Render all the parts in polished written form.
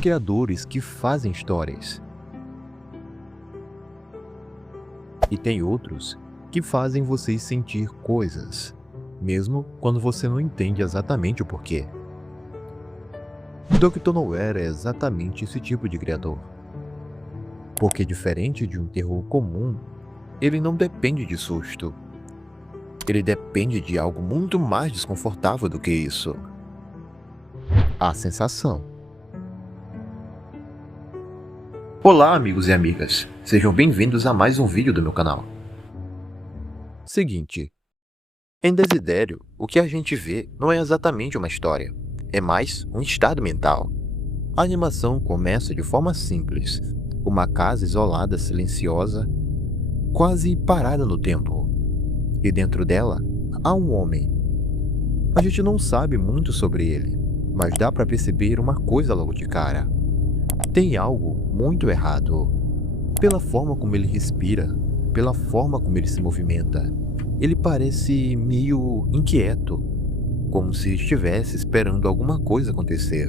criadores que fazem histórias. E tem outros que fazem você sentir coisas, mesmo quando você não entende exatamente o porquê. Dr. Nowhere é exatamente esse tipo de criador. Porque diferente de um terror comum, ele não depende de susto. Ele depende de algo muito mais desconfortável do que isso. A sensação. Olá, amigos e amigas. Sejam bem-vindos a mais um vídeo do meu canal. Seguinte. Em Desidério, o que a gente vê não é exatamente uma história. É mais um estado mental. A animação começa de forma simples. Uma casa isolada, silenciosa, quase parada no tempo. E dentro dela, há um homem. A gente não sabe muito sobre ele, mas dá para perceber uma coisa logo de cara. Tem algo muito errado. Pela forma como ele respira, pela forma como ele se movimenta, ele parece meio inquieto, como se estivesse esperando alguma coisa acontecer.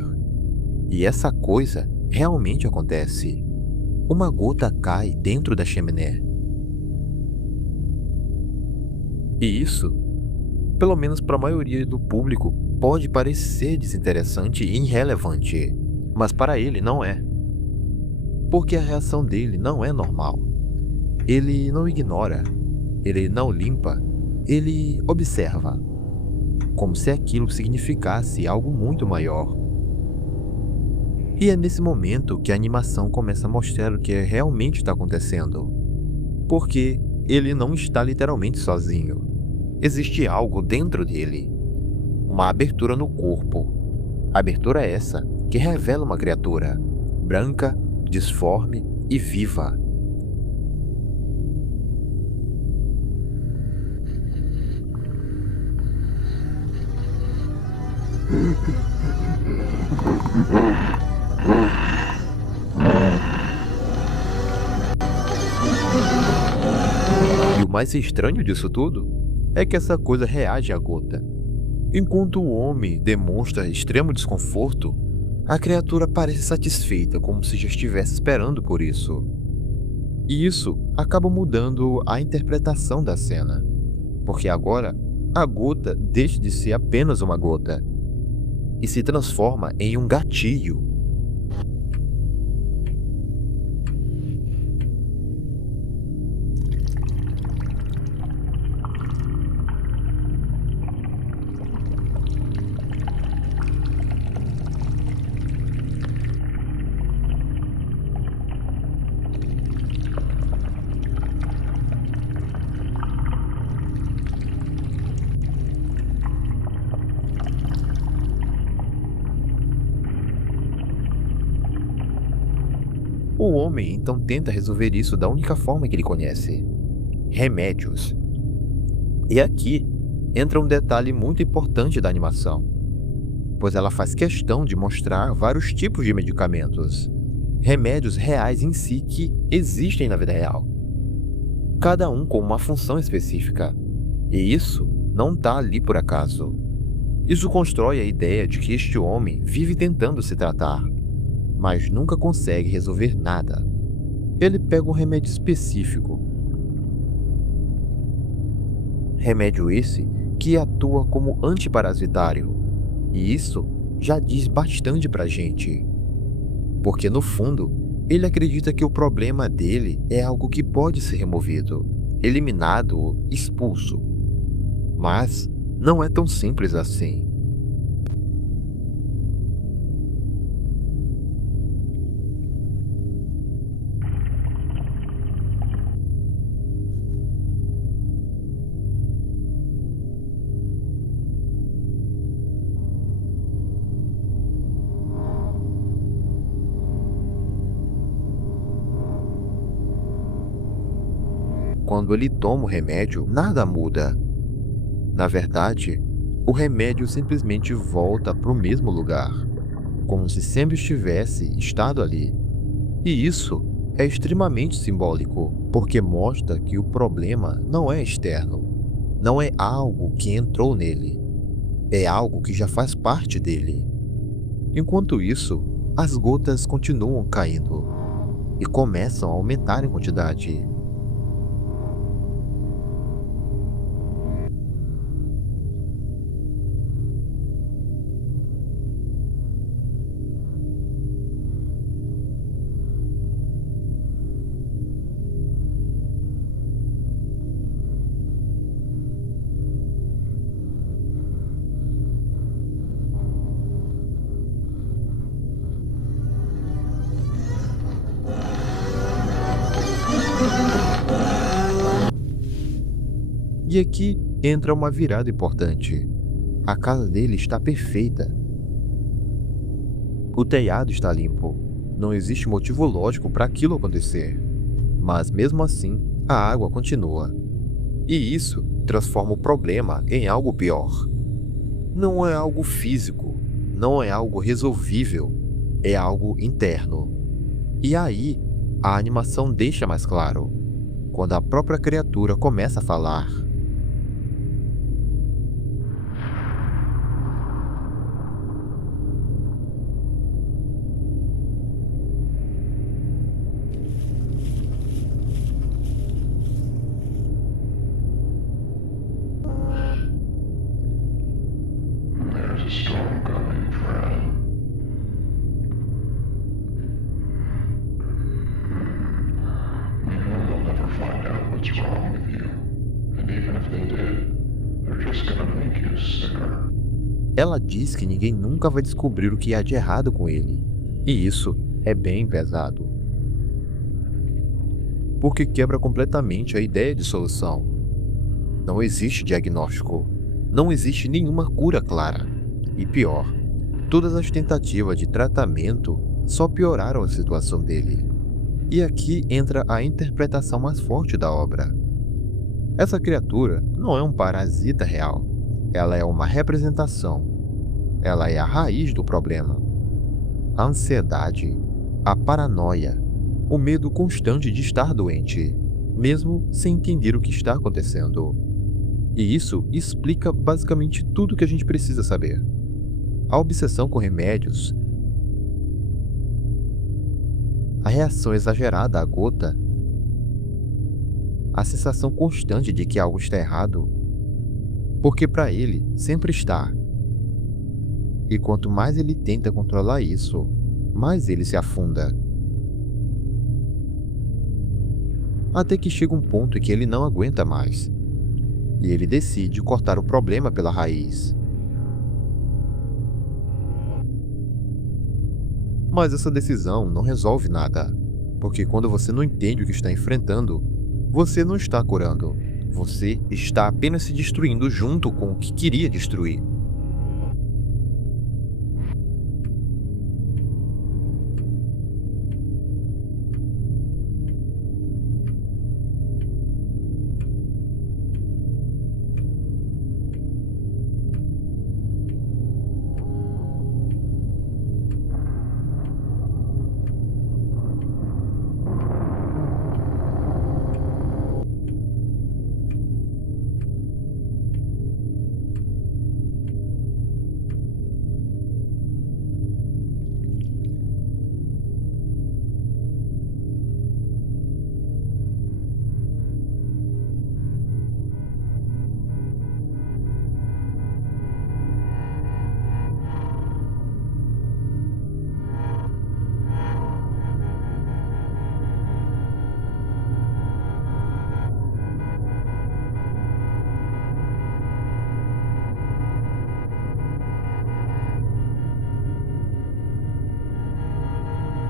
E essa coisa realmente acontece. Uma gota cai dentro da chaminé. E isso, pelo menos para a maioria do público, pode parecer desinteressante e irrelevante, mas para ele não é. Porque a reação dele não é normal. Ele não ignora, ele não limpa, ele observa, como se aquilo significasse algo muito maior. E é nesse momento que a animação começa a mostrar o que realmente está acontecendo. Porque ele não está literalmente sozinho. Existe algo dentro dele. Uma abertura no corpo. Abertura essa que revela uma criatura, branca, disforme e viva. E o mais estranho disso tudo é que essa coisa reage à gota. Enquanto o homem demonstra extremo desconforto, a criatura parece satisfeita, como se já estivesse esperando por isso. E isso acaba mudando a interpretação da cena, porque agora a gota deixa de ser apenas uma gota e se transforma em um gatilho. O homem então tenta resolver isso da única forma que ele conhece: remédios. E aqui entra um detalhe muito importante da animação, pois ela faz questão de mostrar vários tipos de medicamentos, remédios reais em si que existem na vida real, cada um com uma função específica. E isso não está ali por acaso. Isso constrói a ideia de que este homem vive tentando se tratar, mas nunca consegue resolver nada. Ele pega um remédio específico. Remédio esse que atua como antiparasitário. E isso já diz bastante pra gente. Porque no fundo, ele acredita que o problema dele é algo que pode ser removido, eliminado ou expulso. Mas não é tão simples assim. Quando ele toma o remédio, nada muda. Na verdade, o remédio simplesmente volta para o mesmo lugar, como se sempre estivesse estado ali. E isso é extremamente simbólico, porque mostra que o problema não é externo, não é algo que entrou nele, é algo que já faz parte dele. Enquanto isso, As gotas continuam caindo e começam a aumentar em quantidade. E aqui entra uma virada importante. A casa dele está perfeita. O telhado está limpo. Não existe motivo lógico para aquilo acontecer. Mas mesmo assim, a água continua. E isso transforma o problema em algo pior. Não é algo físico, não é algo resolvível, é algo interno. E aí, a animação deixa mais claro, quando a própria criatura começa a falar. There's a storm coming, friend. You know they'll never find out what's wrong with you. And even if they did, they're just gonna make you sicker. Ela diz que ninguém nunca vai descobrir o que há de errado com ele. E isso é bem pesado. Porque quebra completamente a ideia de solução. Não existe diagnóstico. Não existe nenhuma cura clara. E pior, todas as tentativas de tratamento só pioraram a situação dele. E aqui entra a interpretação mais forte da obra. Essa criatura não é um parasita real. Ela é uma representação. Ela é a raiz do problema. A ansiedade, a paranoia, o medo constante de estar doente, mesmo sem entender o que está acontecendo. E isso explica basicamente tudo o que a gente precisa saber. A obsessão com remédios, a reação exagerada à gota, a sensação constante de que algo está errado, porque para ele sempre está. E quanto mais ele tenta controlar isso, mais ele se afunda. Até que chega um ponto em que ele não aguenta mais. E ele decide cortar o problema pela raiz. Mas essa decisão não resolve nada, porque quando você não entende o que está enfrentando, você não está curando. Você está apenas se destruindo junto com o que queria destruir.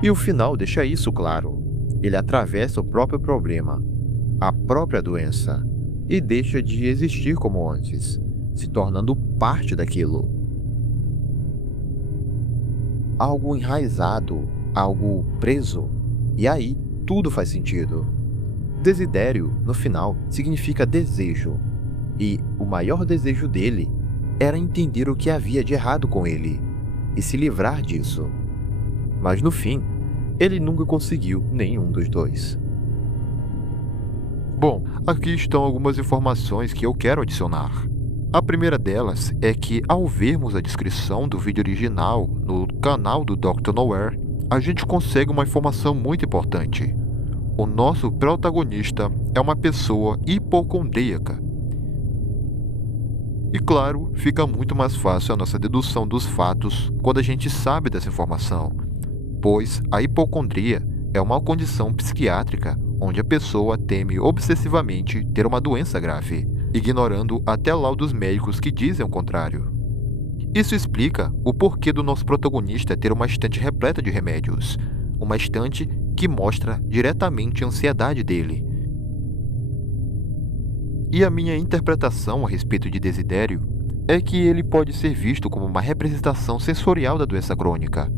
E o final deixa isso claro. Ele atravessa o próprio problema, a própria doença, e deixa de existir como antes, se tornando parte daquilo. Algo enraizado, algo preso. E aí, tudo faz sentido. Desidério, no final, significa desejo. E o maior desejo dele era entender o que havia de errado com ele e se livrar disso. Mas no fim, ele nunca conseguiu nenhum dos dois. Bom, aqui estão algumas informações que eu quero adicionar. A primeira delas é que, ao vermos a descrição do vídeo original no canal do Dr. Nowhere, a gente consegue uma informação muito importante. O nosso protagonista é uma pessoa hipocondríaca. E claro, fica muito mais fácil a nossa dedução dos fatos quando a gente sabe dessa informação, pois a hipocondria é uma condição psiquiátrica onde a pessoa teme obsessivamente ter uma doença grave, ignorando até laudos médicos que dizem o contrário. Isso explica o porquê do nosso protagonista ter uma estante repleta de remédios, uma estante que mostra diretamente a ansiedade dele. E a minha interpretação a respeito de Desidério é que ele pode ser visto como uma representação sensorial da doença crônica,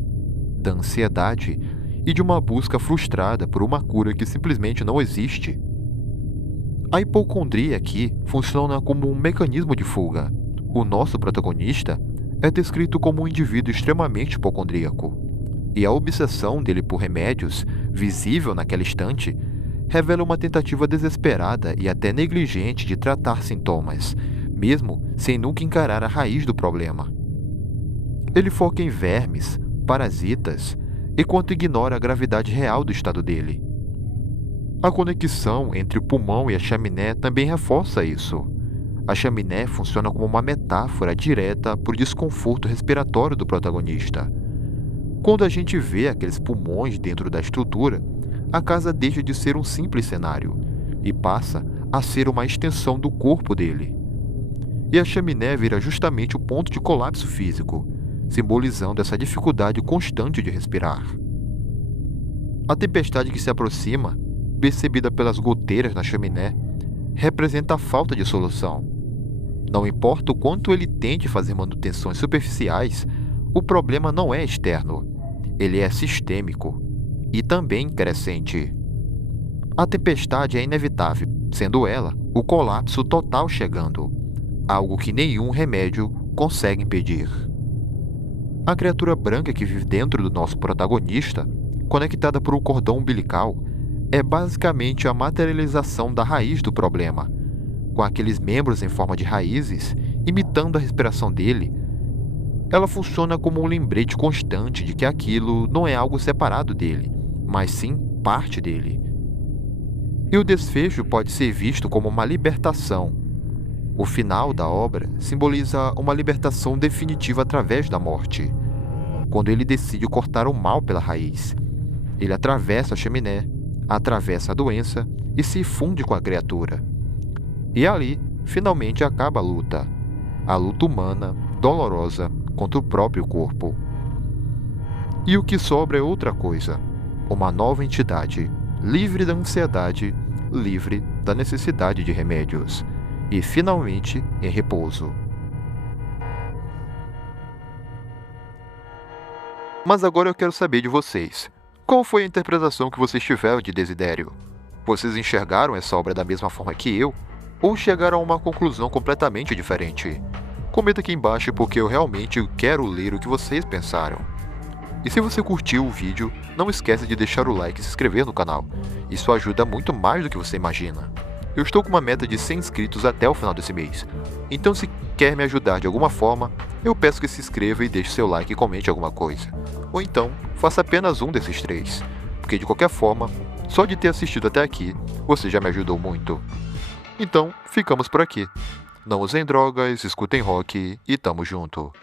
da ansiedade e de uma busca frustrada por uma cura que simplesmente não existe. A hipocondria aqui funciona como um mecanismo de fuga. O nosso protagonista é descrito como um indivíduo extremamente hipocondríaco, e a obsessão dele por remédios, visível naquela estante, revela uma tentativa desesperada e até negligente de tratar sintomas, mesmo sem nunca encarar a raiz do problema. Ele foca em vermes, parasitas, enquanto ignora a gravidade real do estado dele. A conexão entre o pulmão e a chaminé também reforça isso. A chaminé funciona como uma metáfora direta para o desconforto respiratório do protagonista. Quando a gente vê aqueles pulmões dentro da estrutura, a casa deixa de ser um simples cenário e passa a ser uma extensão do corpo dele. E a chaminé vira justamente o ponto de colapso físico, simbolizando essa dificuldade constante de respirar. A tempestade que se aproxima, percebida pelas goteiras na chaminé, representa a falta de solução. Não importa o quanto ele tente fazer manutenções superficiais, o problema não é externo, ele é sistêmico e também crescente. A tempestade é inevitável, sendo ela o colapso total chegando, algo que nenhum remédio consegue impedir. A criatura branca que vive dentro do nosso protagonista, conectada por um cordão umbilical, é basicamente a materialização da raiz do problema. Com aqueles membros em forma de raízes, imitando a respiração dele, ela funciona como um lembrete constante de que aquilo não é algo separado dele, mas sim parte dele. E o desfecho pode ser visto como uma libertação. O final da obra simboliza uma libertação definitiva através da morte. Quando ele decide cortar o mal pela raiz, ele atravessa a chaminé, atravessa a doença e se funde com a criatura. E ali, finalmente acaba a luta humana, dolorosa, contra o próprio corpo. E o que sobra é outra coisa, uma nova entidade, livre da ansiedade, livre da necessidade de remédios, e finalmente em repouso. Mas agora eu quero saber de vocês. Qual foi a interpretação que vocês tiveram de Desidério? Vocês enxergaram essa obra da mesma forma que eu? Ou chegaram a uma conclusão completamente diferente? Comenta aqui embaixo porque eu realmente quero ler o que vocês pensaram. E se você curtiu o vídeo, não esqueça de deixar o like e se inscrever no canal. Isso ajuda muito mais do que você imagina. Eu estou com uma meta de 100 inscritos até o final desse mês. Então se quer me ajudar de alguma forma, eu peço que se inscreva e deixe seu like e comente alguma coisa. Ou então, faça apenas um desses 3. Porque de qualquer forma, só de ter assistido até aqui, você já me ajudou muito. Então, ficamos por aqui. Não usem drogas, escutem rock e tamo junto.